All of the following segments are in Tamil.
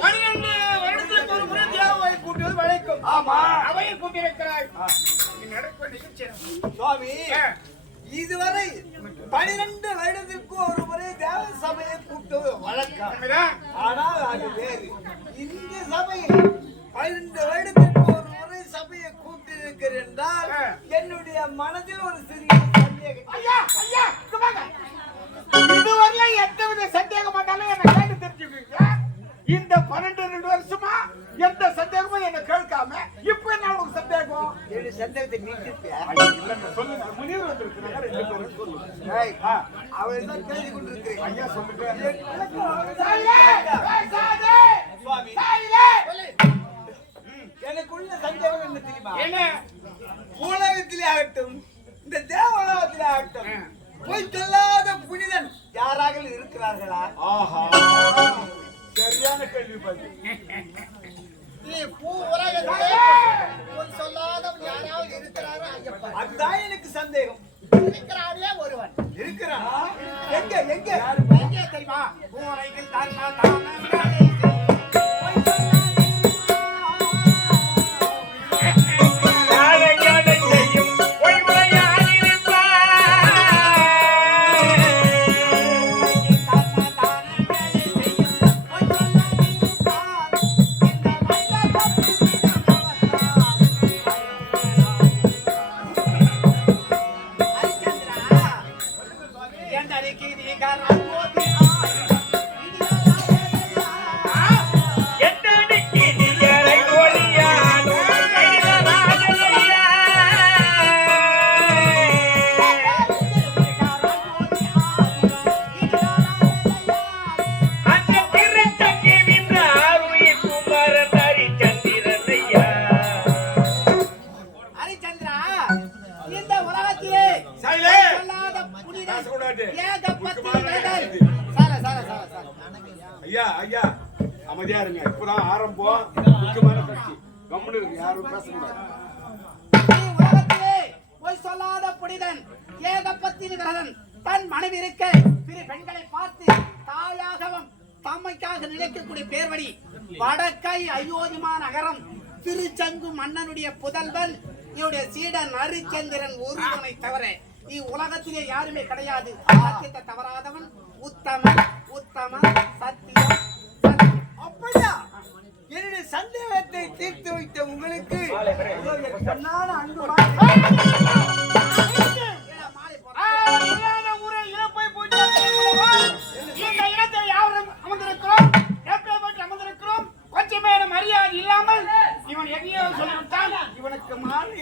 பன்னிரண்டு வருடத்திற்கு ஒரு முறை தேவவை கூட்டுவது வழக்கம் ஆமா. அவையை கூட்டியிருக்கிறாய் நீ நடக்க நிகழ்ச்சி சுவாமி இதுவரை பனிரெண்டு வருடத்திற்கு ஒரு முறை தேவ சபையை கூட்டுவது வழக்கம். ஆனால் அது வேறு. இந்த சபையில் பன்னிரண்டு வருடத்திற்கு சபையை கூட்டியிருக்கிறேன் என்றால். என்னுடைய மனதில் ஒரு சிறிய சந்தேகம். இதுவரையில எந்தவித சந்தேகம் வந்தாலும் என்ன கேட்டு தெரிஞ்சுக்கீங்க இந்த பன்னெண்டு ரெண்டு வருஷமா எந்த சந்தேகமும் என்ன கேட்காம இப்ப என்ன ஒரு சந்தேகம்? என்னுடைய சந்தேகத்தை இல்லைங்க, சொல்லுங்க. முனிவர் வந்திருக்கிறாங்க ரெண்டு பேரும் சொல்லுங்க. அவளை தான் கேள்வி கொண்டிருக்கிறேன். ஐயா சொல்லுங்க. என்ன தெரியுமா? என்ன? உலகத்திலே ஆகட்டும் இந்த தேவலோகத்திலே ஆகட்டும் பொய் சொல்லாத புனிதன் யாராக இருக்கிறார்களா? ஆஹா. சரியான கேள்வி பதில் நீ பூ உலகத்திலே பொய் சொல்லாதவன் யாராவது இருக்கிறாரா ஐயப்பா? அதுதான் எனக்கு சந்தேகம். இருக்கிறாரே ஒருவன். இருக்கிறான். எங்க எங்க? தெரியுமா? பூரையில் தன்ன தானே ஐயா ஐயா. அமைதியா இருங்க. இப்பதான் ஆரம்பம். முக்கியமான கட்சி. கம்முனு இருக்கு யாரும் பேசக்கூடாது நீ உலகத்திலே பொய் சொல்லாத புனிதன் ஏகப்பத்தின் கிரகன் தன் மனைவி இருக்க பிற பெண்களை பார்த்து தாயாகவும் தம்மைக்காக நினைக்கக்கூடிய பேர்வழி வடக்கை அயோத்திமா நகரம் திருச்சங்கு மன்னனுடைய புதல்வன் இவருடைய சீடன் ஹரிச்சந்திரன் ஒருவனை தவிர இவ்வுலகத்திலே யாருமே கிடையாது. சத்தியத்தை தவறாதவன் உத்தம உத்தம சத்தியம் அப்படியா என்னுடைய சந்தேகத்தை தீர்த்து வைத்த உங்களுக்கு உங்களுடைய பொன்னான அன்பு வாழ்த்து. ஏடா, மாலை போடுறேன். இவன் எதையோ சொல்லிவிட்டான் இவனுக்கு மாறி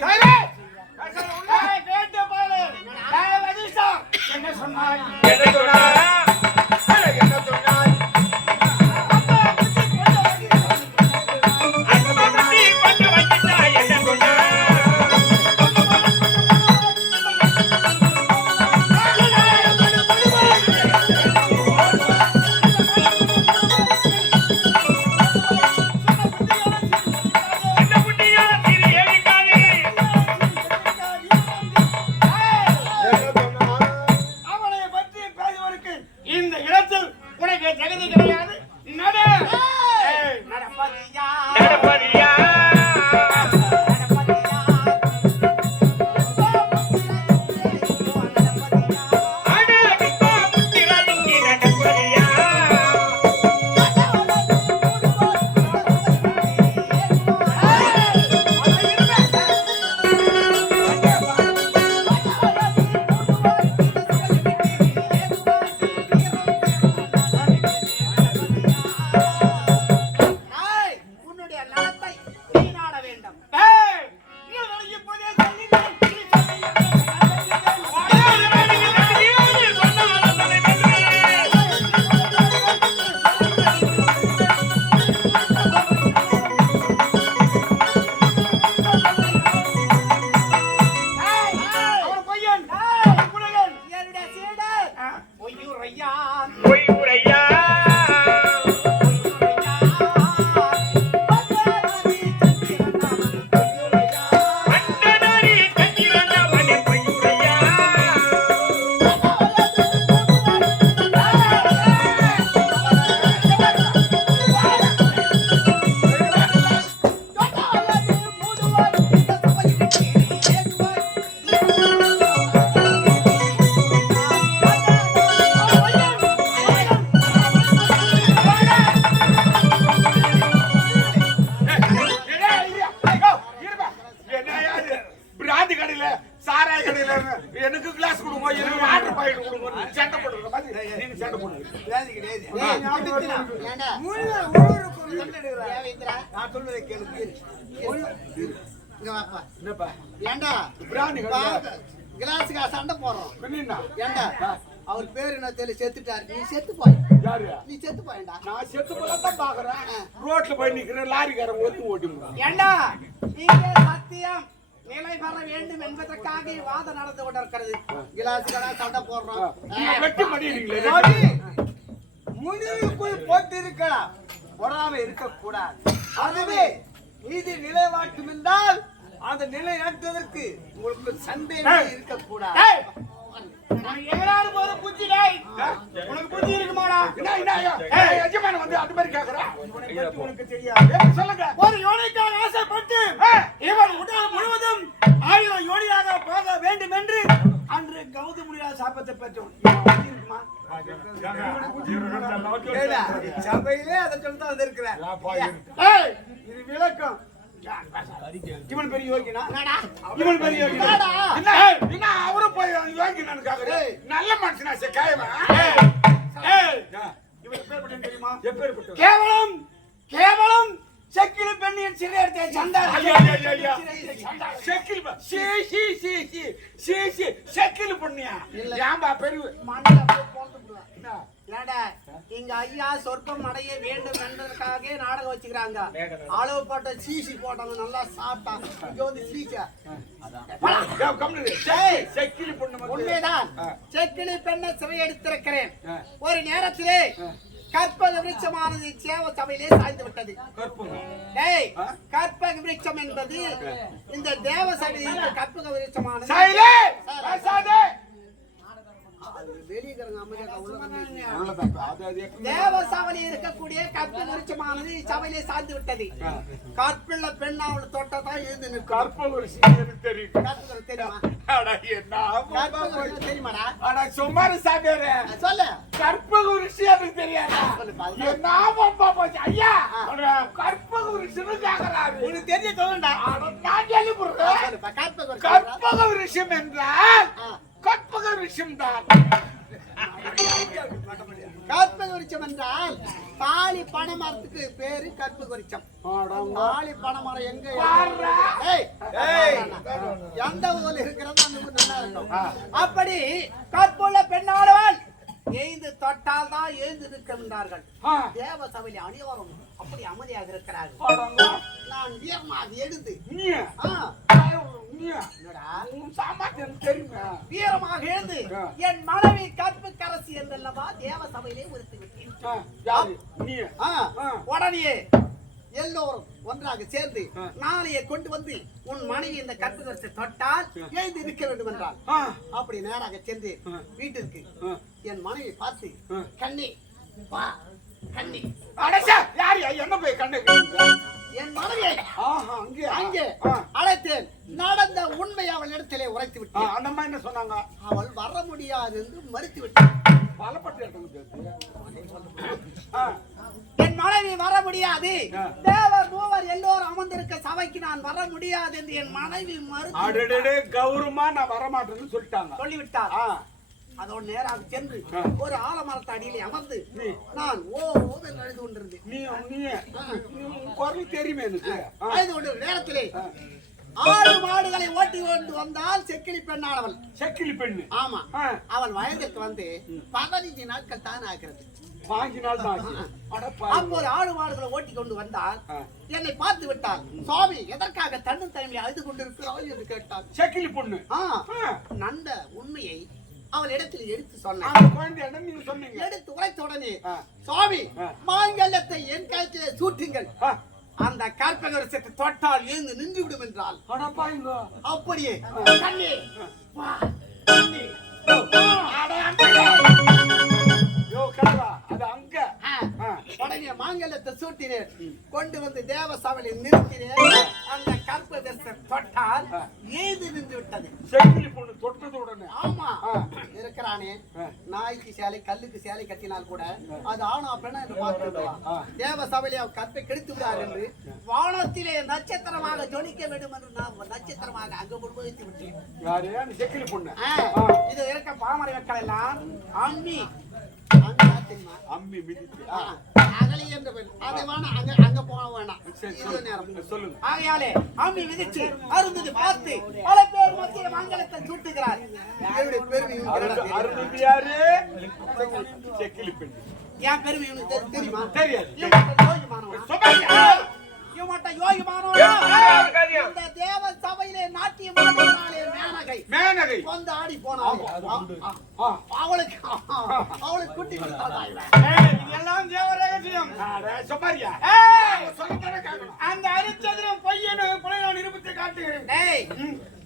என்னப்பா ஏண்டா? பிராணி. கிளாஸுக்கா சண்டை போடுறோம். பின்னா ஏண்டா? அவர் பேரு என்ன தெரியல செத்துட்டாரு. நீ செத்து போய். நீ செத்து போயண்டா. நான் செத்து போல தான் பாக்குறேன். ரோட்ல போய் நிக்கிறேன் லாரிக்காரன் ஒத்தி ஓட்டி ஏண்டா? இங்கே சத்தியம். நிலை பெற வேண்டும் என்பதற்காக வாதம் நடந்து கொண்டிருக்கிறது. கிளாஸுக்கா சண்டை போடுறோம். வெட்டி நோடி, முடிவுக்குள் போட்டு இருக்கலாம் போடாம இருக்கக்கூடாது. அதுவே நீதி நிலைவாட்டும் என்றால் அந்த நிலை நடத்துவதற்கு உங்களுக்கு சண்டை இருக்கக்கூடாது. எதிரான போது புத்தி டேய். உனக்கு புத்தி இருக்குமாடா? எஜமானன் வந்து அது மாதிரி கேக்குறான் உனக்கு தெரியாது. சொல்லுங்க. ஒரு யோனிக்காக ஆசைப்பட்டு இவன் உடல் முழுவதும் ஆயிரம் யோனியாக போக வேண்டும் என்று அன்று கௌதமுடியா சாபத்தை பெற்றோம். இருக்குமா? சபையிலே அதை சொல்லிட்டு வந்திருக்கிறேன். இது விளக்கம். இவன் பெரிய யோகினா? இவன் பெரிய யோகினா? என்ன? என்ன? அவரும் போய் வாங்கினான்னு கேக்குறேன் நல்ல மனுஷனா சே ஏய், இவன் எப்பேற்பட்டவன் தெரியுமா? எப்பேற்பட்ட கேவலம். கேவலம். செக்கில பெண்ணின் சிறை எடுத்த ஐயா. செக்கில் சீ, சீ, சீ, சீ, சீ, சீ, செக்கில் பண்ணியா? ஏன்பா பெரிய இங்க ஐயா சொர்க்கம் அடைய வேண்டும் என்பதற்காக நாடகம் வச்சுக்கிறாங்க. அளவு போட்ட சீசி போட்டவங்க நல்லா சாப்பிட்டாங்க. இங்க வந்து வந்து- உண்மைதான். செக்கிலி பெண்ணை சிறை எடுத்திருக்கிறேன். ஒரு நேரத்திலே கற்பக விருட்சமானது சேவ சபையிலே சாய்ந்து விட்டது. டேய்? கற்பக விருட்சம் என்பது இந்த தேவ சபையில் கற்பக விருட்சமானது சைலே, பேசாதே. வெளியே இருக்கிறவங்க அமைதியாக உள்ள வந்து அவ்வளவுதான். அது, அது எப்பவுமே- தேவ சபையில் இருக்கக்கூடிய கற்ப விருட்சமானது சபையிலே சாய்ந்து விட்டது கற்பிள்ள பெண் அவள் தொட்டதான் எழுந்து நிற்கும் ஒரு சீனியருக்கு தெரியும். தெரியுமா. விருட்சம் தெரியுமாடா அட, சும்மாரு சாமியாரே. கற்பக விருட்சம் எனக்கு தெரியாதா? என்ன போச்சு. ஐயா, கற்பக விருட்சம்னு கேக்குறாரு. உனக்கு தெரிஞ்ச சொல்லுடா அட, நான் கற்பக விருட்சம் என்றால். கற்பக விருட்சம் தான். கற்பக விருட்சம் என்றால் தாலி பனைமரத்துக்கு பேரு கற்பக விருட்சம் தாலி பனைமரம் எங்க. எந்த ஊர்ல இருக்கிறதோ அந்த ஊர் நல்லா இருக்கும். அப்படி கற்புள்ள பெண்ணாளவள் எழுந்து தொட்டால் தான் எழுந்து நிற்கின்றார்கள். தேவ சபையில் அணியோரம் அப்படி அமைதியாக இருக்கிறார்கள். நான் வீரமாக எழுந்து. வீரமாக எழுந்து. என் மனைவி கற்பு கரசி என்றல்லவா தேவ சபையிலே உறுத்தி விட்டேன். உடனே எல்லோரும் ஒன்றாக சேர்ந்து. நாளையை கொண்டு வந்து உன் மனைவி இந்த கற்பு கரசி தொட்டால் எழுந்து நிற்க வேண்டும் என்றால் அப்படி நேராக ஆ. வீட்டிற்கு. என் மனைவி பார்த்து. கண்ணி வா கண்ணி அடச்சே, யாரு? என்ன போய் கண்ணு? என் மனைவியை? அங்கே ஆ. அழைத்தேன் நடந்த உண்மை அவள் இடத்திலே உரைத்து விட்டேன் அந்த அம்மா என்ன சொன்னாங்க அவள் வர முடியாது என்று மறுத்து விட்டாள் பலப்பட்டு எடுத்து ஆ, என் மனைவி வர முடியாது. தேவர் மூவர் எல்லோரும் அமர்ந்திருக்க சபைக்கு நான் வர முடியாது என்று என் மனைவி மறுத்து அடடடே, கௌரவமா நான் வரமாட்டேன்னு சொல்லிட்டாங்க. சொல்லிவிட்டார். அதோடு நேராக சென்று. ஒரு ஆலமரத்து அடியிலே அமர்ந்து. நான் ஓ அழுது கொண்டிருந்தேன். நீ நீ குரல் தெரியுமே எனக்கு. அழுது கொண்டிருந்த நேரத்திலே. ஆறு மாடுகளை ஓட்டி கொண்டு வந்தால் செக்கிலி பெண்ணானவள் செக்கிலி பெண்ணு. ஆமா. அவள் வயதிற்கு வந்து பதினைஞ்சு நாட்கள் தான் ஆகிறது அட பாவி. அப்போது ஆடு மாடுகளை ஓட்டி கொண்டு வந்தால். என்னை பார்த்து விட்டாள் சுவாமி எதற்காக தன்னு தலைமையை அழுது கொண்டிருக்கிறாள் என்று கேட்டாள் செக்கிலி பொண்ணு. நண்ட உண்மையை அவள் இடத்தில் எடுத்து சொன்னான் எடுத்து உரைத்த உடனே. சுவாமி. மாங்கல்யத்தை என் கழுத்திலே சூட்டுங்கள். அந்த கற்பகரசத்தை தொட்டால் எழுந்து நின்று விடும் என்றால். அப்படியே கண்ணே உடனே மாங்கல்யத்தை சூட்டினேன். கொண்டு வந்து தேவ சபையில் நிறுத்தினேன். அந்த கற்பகரசத்தை தொட்டால். எழுந்து நின்று விட்டது? செக்கிலி பொண்ணு தொட்டது உடனே. ஆமா. இருக்கிறானே. நாய்க்கு சேலை கல்லுக்கு சேலை கட்டினால் கூட அது ஆணா பெண்ணா என்று ஆ. பார்த்து தேவ சபையிலே அவர் கற்பை கெடுத்து விடார் என்று வானத்திலே நட்சத்திரமாக ஜொலிக்க வேண்டும் என்று நாம் நட்சத்திரமாக அங்கு கொண்டு போய் வைத்து விட்டேன் செக்கிலி பொண்ணு. இது இருக்க பாமர மக்கள் எல்லாம் அம்மி. மிதித்து அகலி என்ற பெண் அதை வேணாம் அங்க அங்க போக வேணாம் நேரம் சொல்லுங்க. ஆகையாலே அம்மி விதிச்சு அருந்தது பார்த்து பல பேர் மத்திய மங்களத்தை சூட்டுகிறார்? அருள் யாரு? செக்கிலி பெண் என் பெருமை இவனுக்கு தெரியுமா? தெரியாது. இந்த தேவ சபையிலே நாட்டியம் மேனகை. மேனகை. வந்து ஆடி போனாளே ஆ. அவளுக்கு அவளுக்கு குட்டி இதெல்லாம் தேவ ரகசியம். கேட்கணும். அந்த அரிச்சந்திரன் பையனு கொலை நான் நிரூபித்து காட்டுகிறேன். டேய்,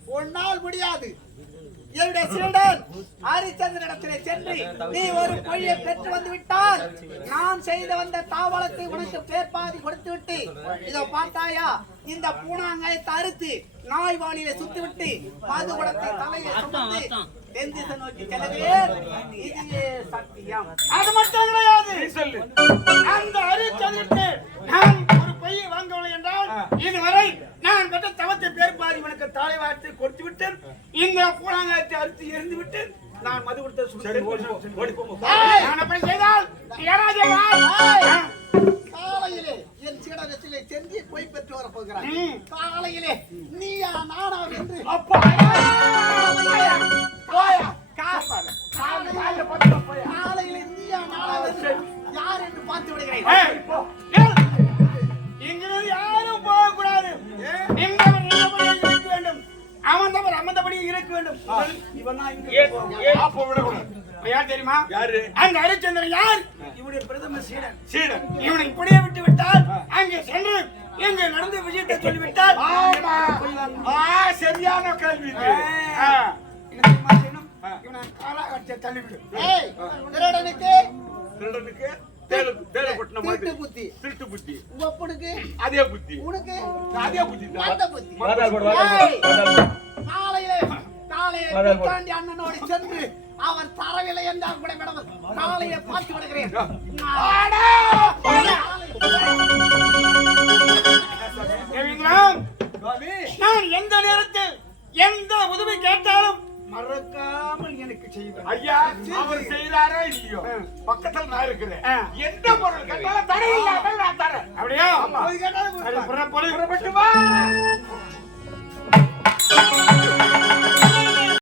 உன்னால் முடியாது. என்னுடைய சீடன் ஹரிச்சந்திரனிடத்திலே சென்று நீ ஒரு பொய்யை பெற்று வந்து விட்டால் நான் செய்து வந்த தாவளத்தை உனக்கு பேர்பாதி கொடுத்து விட்டு இதோ பார்த்தாயா இந்த பூனாங்காயத்தை அறுத்து நாய் வாளியில சுத்தி விட்டு மது குடத்தை தலையில சுமந்து தென் திசை நோக்கி செல்கிறேன் இதுவே சத்தியம். அது மட்டும் கிடையாது. நீ சொல்லு அந்த அரிச்சந்திரனுக்கு நான் ஒரு பையை வாங்கவில்லை என்றால் இதுவரை நான் பெற்ற தவத்தை பேர்பாதி உனக்கு தாலை வார்த்தை கொடுத்து விட்டு இந்த பூலாங்காயத்தை அறுத்து எரிந்து விட்டு நான் மது கொடுத்த சரி ஓடி போ ஓடி போ. ஏய்! நான் அப்படி செய்தால்? ஏய்! காலையிலே என் சீடரத்திலே சென்று போய் பெற்று வர போகிறார். ம். காலையிலே விஷயத்தை சொல்லிவிட்டால் ஆமா. ஆ சரியான கேள்வி திருடனுக்கு? திருடனுக்கு திருட்டு புத்தி. திருட்டு புத்தி. ஒப்பனுக்கு அதே புத்தி. உனக்கு? அதே புத்தி. காலையிலே காலையிலே. பித்தாண்டி அண்ணனோடு சென்று அவர் தரவில்லை என்றால் கூட மேடம் காலையிலே பார்த்து விடுகிறேன். எந்த உதவி கேட்டாலும் மறக்காமல் எனக்கு செய்வேன் ஐயா அவர் செய்யறாரோ இல்லையோ? பக்கத்துல நான் இருக்கிறேன். எந்த பொருள் கேட்டாலும் தடை இல்லாமல் நான் தரேன். அப்படியா. அது புறப்படு. புறப்பட்டு வா